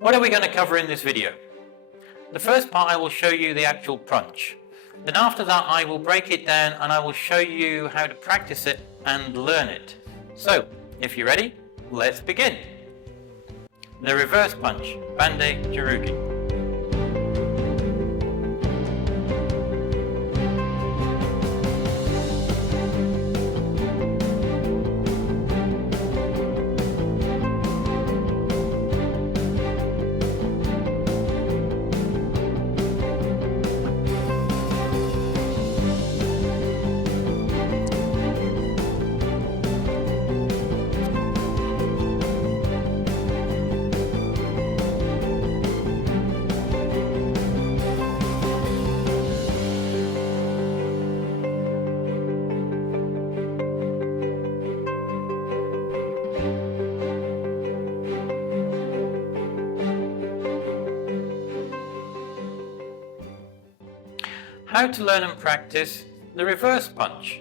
What are we going to cover in this video? The first part I will show you the actual punch. Then after that I will break it down and I will show you how to practice it and learn it. So, if you're ready, let's begin. The reverse punch, Bandae Jireugi. How to learn and practice the reverse punch.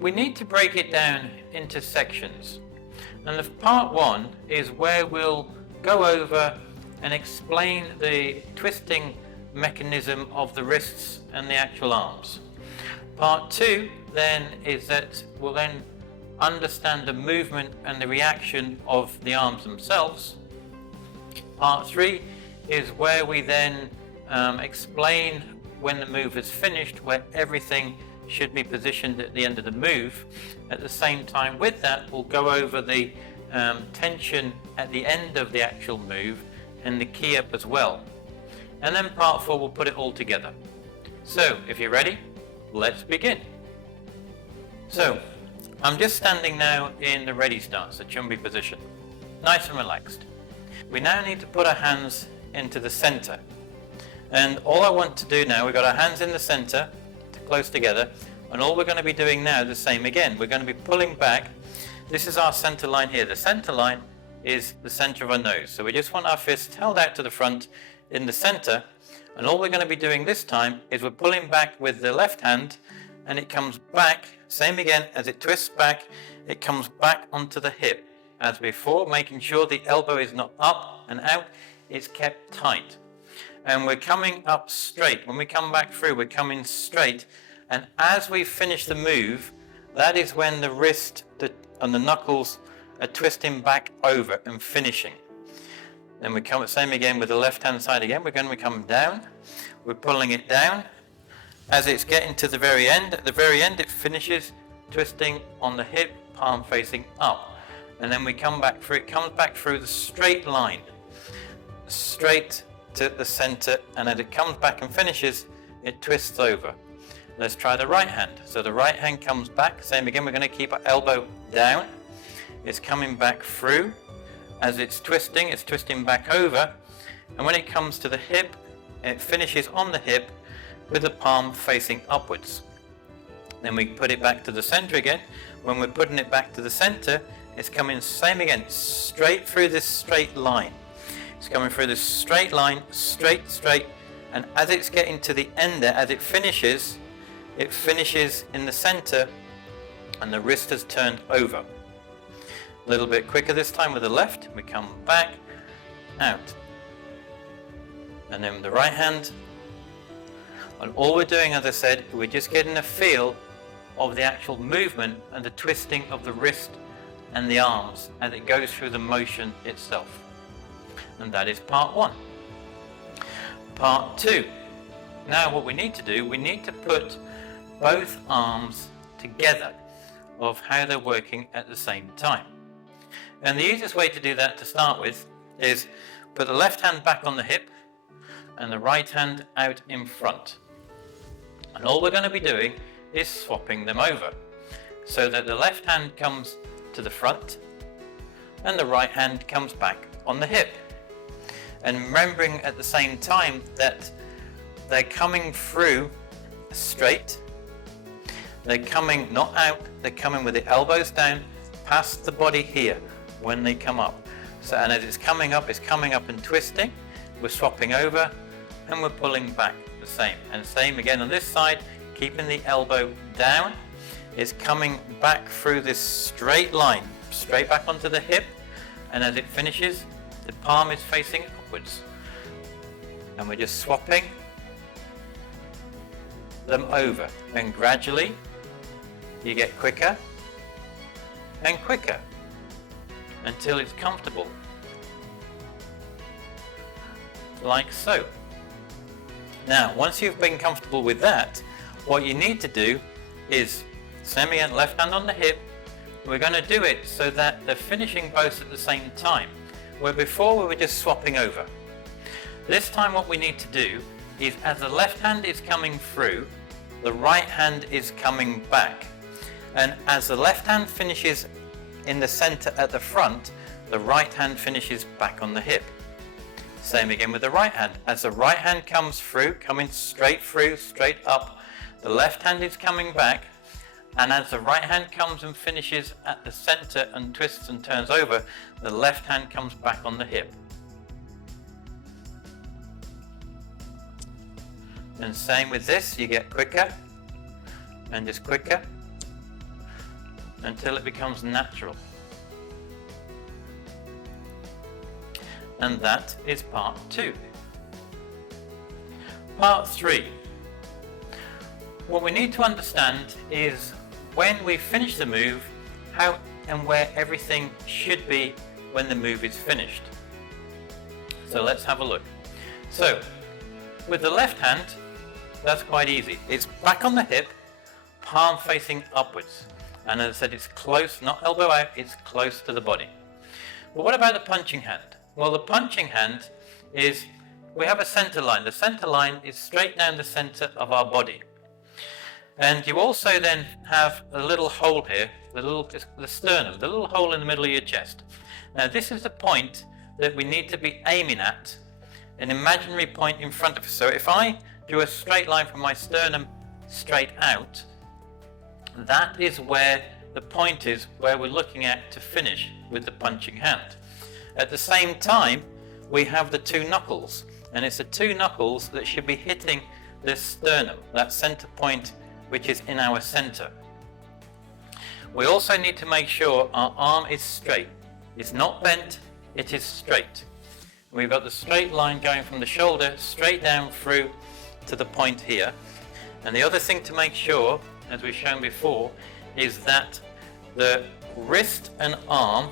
We need to break it down into sections. And the part one is where we'll go over and explain the twisting mechanism of the wrists and the actual arms. Part two then is that we'll then understand the movement and the reaction of the arms themselves. Part three is where we then explain when the move is finished, where everything should be positioned at the end of the move. At the same time with that, we'll go over the tension at the end of the actual move and the Ki Hap as well. And then part four, we'll put it all together. So, if you're ready, let's begin. So, I'm just standing now in the ready stance, the Chumbi position. Nice and relaxed. We now need to put our hands into the center. And all I want to do now, we've got our hands in the center, close together, and all we're going to be doing now is the same again. We're going to be pulling back. This is our center line here. The center line is the center of our nose. So we just want our fists held out to the front in the center, and all we're going to be doing this time is we're pulling back with the left hand, and it comes back, same again, as it twists back, it comes back onto the hip. As before, making sure the elbow is not up and out, it's kept tight. And we're coming up straight. When we come back through, we're coming straight. And as we finish the move, that is when the wrist and the knuckles are twisting back over and finishing. Then we come the same again with the left hand side again. We're going to come down. We're pulling it down. As it's getting to the very end, at the very end it finishes twisting on the hip, palm facing up. And then we come back through, it comes back through the straight line. Straight to the center, and as it comes back and finishes, it twists over. Let's try the right hand. So the right hand comes back, same again, we're going to keep our elbow down. It's coming back through. As it's twisting back over, and when it comes to the hip, it finishes on the hip with the palm facing upwards. Then we put it back to the center again. When we're putting it back to the center, it's coming same again, straight through this straight line. It's coming through this straight line, straight, and as it's getting to the end there, as it finishes in the center, and the wrist has turned over. A little bit quicker this time with the left, we come back, out. And then with the right hand, and all we're doing, as I said, we're just getting a feel of the actual movement and the twisting of the wrist and the arms as it goes through the motion itself. And that is part one. Part two. Now what we need to do, we need to put both arms together of how they're working at the same time. And the easiest way to do that to start with is put the left hand back on the hip and the right hand out in front. And all we're going to be doing is swapping them over so that the left hand comes to the front and the right hand comes back on the hip. And remembering at the same time that they're coming through straight, they're coming not out, they're coming with the elbows down past the body here when they come up. So, and as it's coming up and twisting, we're swapping over and we're pulling back the same. And same again on this side, keeping the elbow down, is coming back through this straight line, straight back onto the hip, and as it finishes, the palm is facing upwards. And we're just swapping them over, and gradually you get quicker and quicker until it's comfortable, like so. Now, once you've been comfortable with that, what you need to do is same again, left hand on the hip. We're going to do it so that they're finishing both at the same time, where before we were just swapping over. This time what we need to do is, as the left hand is coming through, the right hand is coming back. And as the left hand finishes in the center at the front, the right hand finishes back on the hip. Same again with the right hand. As the right hand comes through, coming straight through, straight up, the left hand is coming back. And as the right hand comes and finishes at the center and twists and turns over, the left hand comes back on the hip. And same with this, you get quicker and just quicker until it becomes natural. And that is part 2. Part 3. What we need to understand is when we finish the move, how and where everything should be when the move is finished. So let's have a look. So with the left hand, that's quite easy. It's back on the hip, palm facing upwards. And as I said, it's close, not elbow out, it's close to the body. But what about the punching hand? Well, the punching hand is, we have a center line. The center line is straight down the center of our body. And you also then have a little hole here, the sternum, the little hole in the middle of your chest. Now this is the point that we need to be aiming at, an imaginary point in front of us. So if I drew a straight line from my sternum straight out, that is where the point is, where we're looking at to finish with the punching hand. At the same time, we have the 2 knuckles, and it's the 2 knuckles that should be hitting the sternum, that center point which is in our center. We also need to make sure our arm is straight. It's not bent, it is straight. We've got the straight line going from the shoulder straight down through to the point here. And the other thing to make sure, as we've shown before, is that the wrist and arm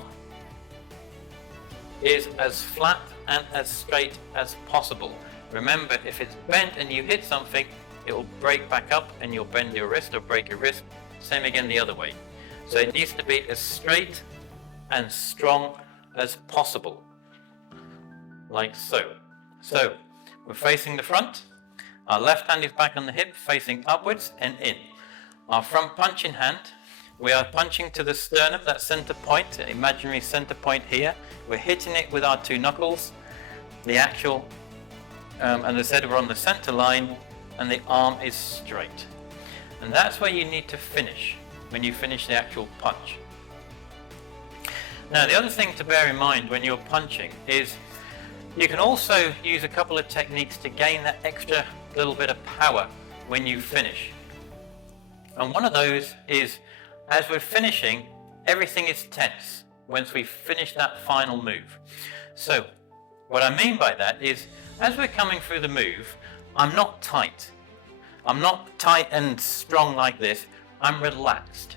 is as flat and as straight as possible. Remember, if it's bent and you hit something, it will break back up and you'll bend your wrist or break your wrist. Same again the other way. So it needs to be as straight and strong as possible, like so. So we're facing the front, our left hand is back on the hip, facing upwards and in. Our front punching hand, we are punching to the sternum, that center point, the imaginary center point here. We're hitting it with our 2 knuckles, the actual, and as I said, we're on the center line, and the arm is straight. And that's where you need to finish, when you finish the actual punch. Now the other thing to bear in mind when you're punching is you can also use a couple of techniques to gain that extra little bit of power when you finish. And one of those is, as we're finishing, everything is tense once we finish that final move. So what I mean by that is, as we're coming through the move, I'm not tight. I'm not tight and strong like this. I'm relaxed.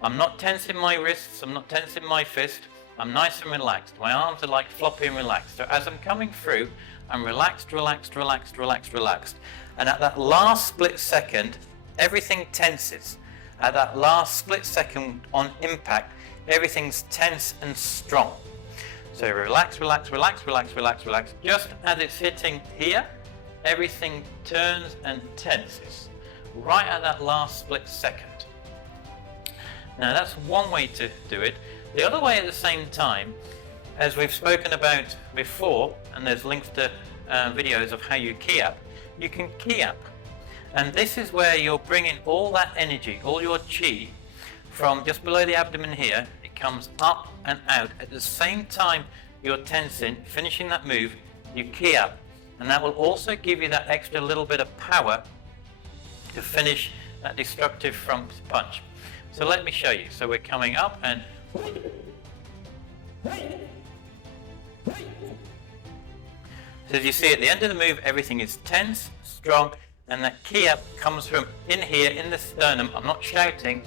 I'm not tensing my wrists. I'm not tensing my fist. I'm nice and relaxed. My arms are like floppy and relaxed. So as I'm coming through, I'm relaxed, relaxed, relaxed, relaxed, relaxed. And at that last split second, everything tenses. At that last split second on impact, everything's tense and strong. So relax, relax, relax, relax, relax, relax. Just as it's hitting here, everything turns and tenses right at that last split second. Now that's one way to do it. The other way at the same time, as we've spoken about before, and there's links to videos of how you Ki Hap, you can Ki Hap. And this is where you're bringing all that energy, all your chi, from just below the abdomen here. It comes up and out. At the same time you're tensing, finishing that move, you Ki Hap. And that will also give you that extra little bit of power to finish that destructive front punch. So let me show you. So we're coming up and So as you see at the end of the move, everything is tense, strong, and that Ki Hap comes from in here, in the sternum. I'm not shouting,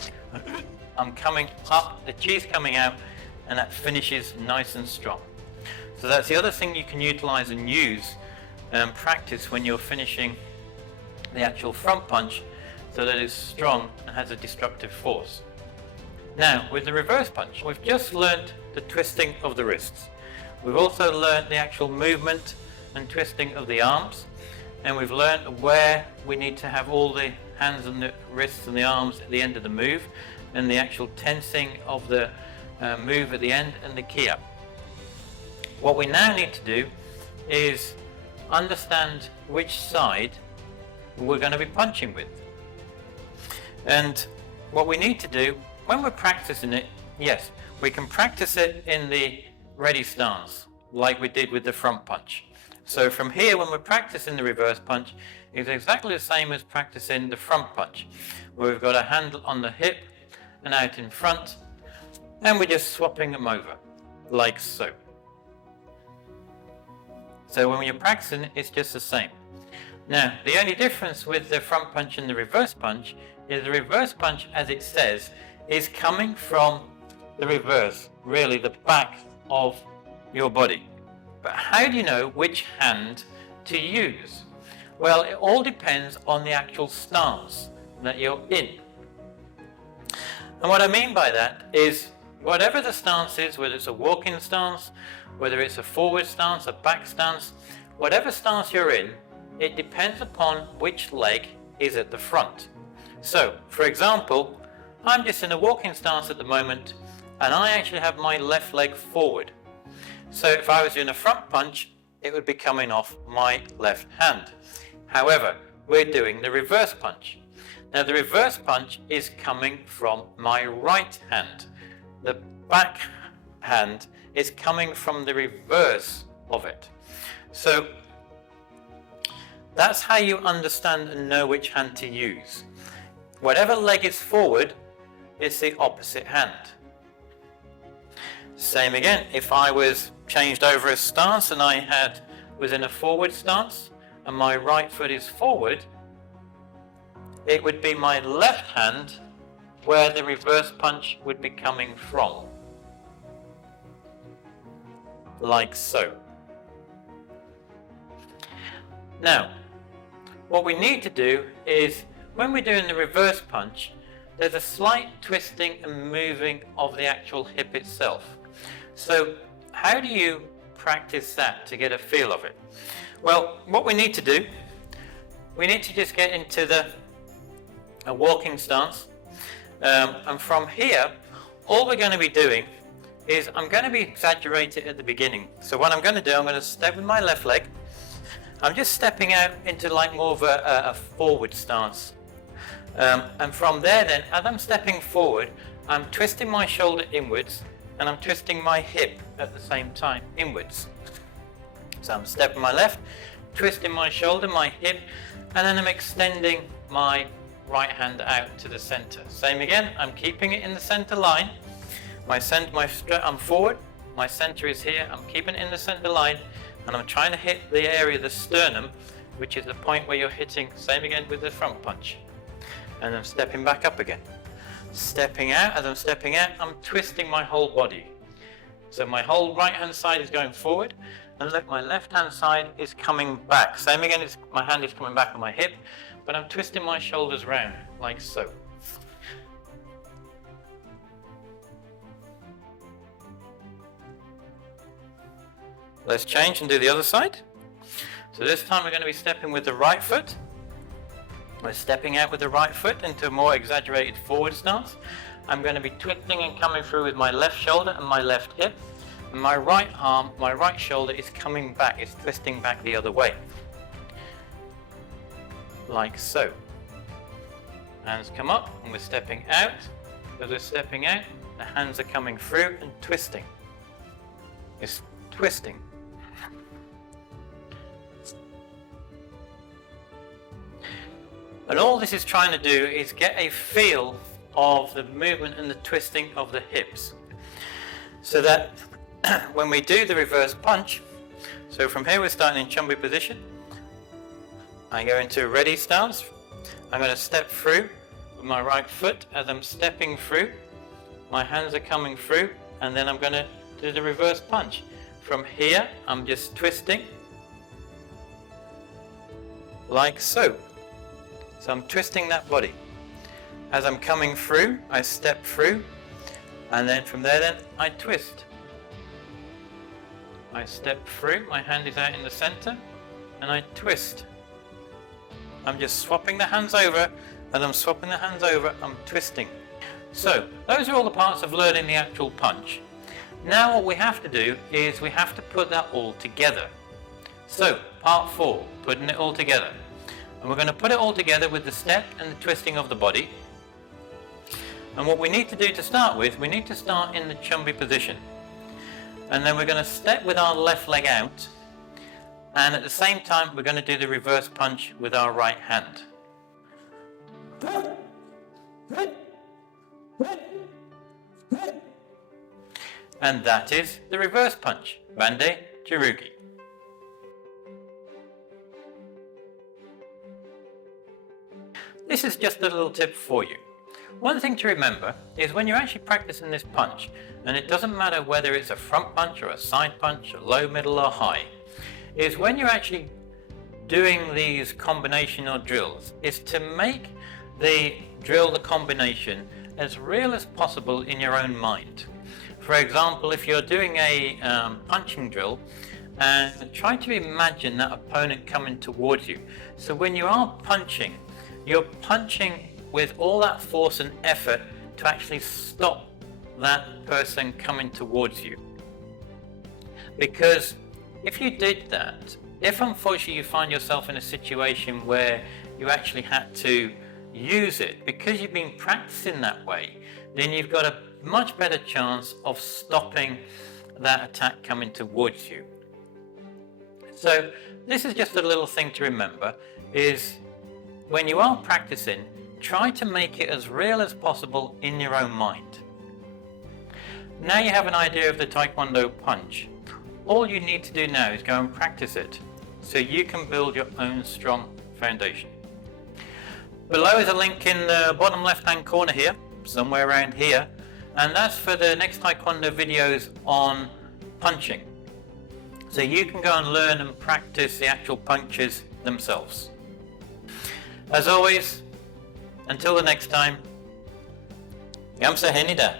I'm coming up, the chi's coming out, and that finishes nice and strong. So that's the other thing you can utilize and use and practice when you're finishing the actual front punch, so that it's strong and has a destructive force. Now, with the reverse punch, we've just learned the twisting of the wrists. We've also learned the actual movement and twisting of the arms, and we've learned where we need to have all the hands and the wrists and the arms at the end of the move, and the actual tensing of the move at the end, and the Ki Hap. What we now need to do is understand which side we're going to be punching with. And what we need to do when we're practicing it, yes, we can practice it in the ready stance like we did with the front punch. So from here, when we're practicing the reverse punch, it's exactly the same as practicing the front punch, where we've got a hand on the hip and out in front, and we're just swapping them over, like so. So when you're practicing, it's just the same. Now, the only difference with the front punch and the reverse punch is the reverse punch, as it says, is coming from the reverse, really the back of your body. But how do you know which hand to use? Well, it all depends on the actual stance that you're in. And what I mean by that is, whatever the stance is, whether it's a walking stance, whether it's a forward stance, a back stance, whatever stance you're in, it depends upon which leg is at the front. So, for example, I'm just in a walking stance at the moment, and I actually have my left leg forward. So if I was doing a front punch, it would be coming off my left hand. However, we're doing the reverse punch. Now the reverse punch is coming from my right hand. The back hand is coming from the reverse of it. So that's how you understand and know which hand to use. Whatever leg is forward, it's the opposite hand. Same again, if I was changed over a stance and I was in a forward stance and my right foot is forward, it would be my left hand where the reverse punch would be coming from. Like so. Now, what we need to do is, when we're doing the reverse punch, there's a slight twisting and moving of the actual hip itself. So how do you practice that to get a feel of it? Well, what we need to do, we need to just get into a walking stance. And from here, all we're going to be doing is, I'm going to be exaggerated at the beginning. So what I'm going to do, I'm going to step with my left leg. I'm just stepping out into like more of a forward stance. And from there then, as I'm stepping forward, I'm twisting my shoulder inwards, and I'm twisting my hip at the same time inwards. So I'm stepping my left, twisting my shoulder, my hip, and then I'm extending my right hand out to the center. Same again, I'm keeping it in the center line. I'm forward, my center is here, I'm keeping it in the center line, and I'm trying to hit the area of the sternum, which is the point where you're hitting, same again with the front punch. And I'm stepping back up again. Stepping out, as I'm stepping out, I'm twisting my whole body. So my whole right hand side is going forward, and look, my left hand side is coming back. Same again, my hand is coming back on my hip, but I'm twisting my shoulders round, like so. Let's change and do the other side. So this time we're going to be stepping with the right foot. We're stepping out with the right foot into a more exaggerated forward stance. I'm going to be twisting and coming through with my left shoulder and my left hip. And my right arm, my right shoulder is coming back, it's twisting back the other way. Like so. Hands come up and we're stepping out. As we're stepping out, the hands are coming through and twisting. It's twisting. And all this is trying to do is get a feel of the movement and the twisting of the hips. So that when we do the reverse punch, so from here we're starting in chumbi position. I go into ready stance. I'm going to step through with my right foot. As I'm stepping through, my hands are coming through, and then I'm going to do the reverse punch. From here, I'm just twisting, like so. So I'm twisting that body. As I'm coming through, I step through, and then from there, I twist. I step through, my hand is out in the center, and I twist. I'm just swapping the hands over. As I'm swapping the hands over, I'm twisting. So, those are all the parts of learning the actual punch. Now what we have to do is we have to put that all together. So, part 4, putting it all together. And we're going to put it all together with the step and the twisting of the body. And what we need to do to start with, we need to start in the chumbi position. And then we're going to step with our left leg out. And at the same time, we're going to do the reverse punch with our right hand. And that is the reverse punch, Bandae Jireugi. This is just a little tip for you. One thing to remember is when you're actually practicing this punch, and it doesn't matter whether it's a front punch or a side punch, or low, middle or high, is when you're actually doing these combinational drills, is to make the drill, the combination, as real as possible in your own mind. For example, if you're doing a punching drill, and try to imagine that opponent coming towards you. So when you are punching, you're punching with all that force and effort to actually stop that person coming towards you. Because if you did that, if unfortunately you find yourself in a situation where you actually had to use it because you've been practicing that way, then you've got a much better chance of stopping that attack coming towards you. So this is just a little thing to remember, is when you are practicing, try to make it as real as possible in your own mind. Now you have an idea of the Taekwondo punch. All you need to do now is go and practice it, so you can build your own strong foundation. Below is a link in the bottom left hand corner here, somewhere around here, and that's for the next Taekwondo videos on punching. So you can go and learn and practice the actual punches themselves. As always, until the next time, Gamsa Henida.